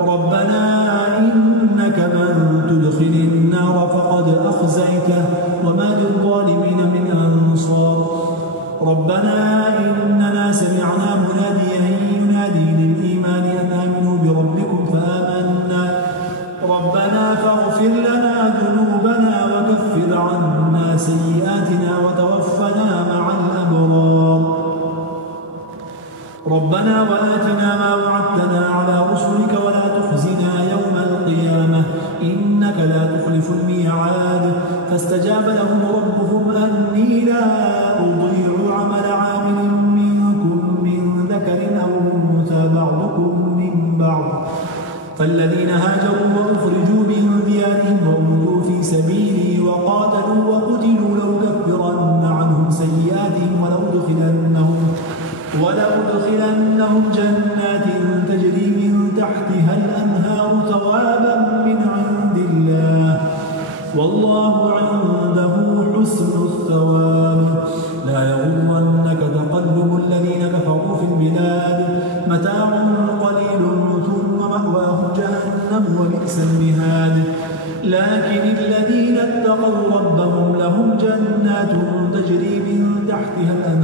ربنا إنك من تدخل النار فقد أخزيته وما للظالمين من أنصار ربنا إننا سمعنا مناديا ينادي للإيمان أن آمنوا بربكم فآمنا ربنا فاغفر لنا ذنوبنا وكفر عنا سيئاتنا وتوفنا مع الأبرار ربنا وآتنا ما وعدتنا على رسلك ولا تخزنا يوم القيامة إنك لا تخلف الميعاد فاستجاب لهم ربهم أني لا أضيع عمل عامل منكم من ذكر أو أنثى بعضكم من بعض فالذين هاجروا وأخرجوا من ديارهم وأوذوا في سبيلي وقاتلوا وقتلوا لأكفرن عنهم سيئاتهم ولأدخلنهم جنات تجري من تحتها الأنهار ثوابا من عند الله والله عنده حسن الثواب لا يغرنك تقلب الذين كفروا في البلاد متاع قليل ثم مأواهم جهنم وبئس المهاد لكن الذين اتقوا ربهم لهم جنات تجري من تحتها الأنهار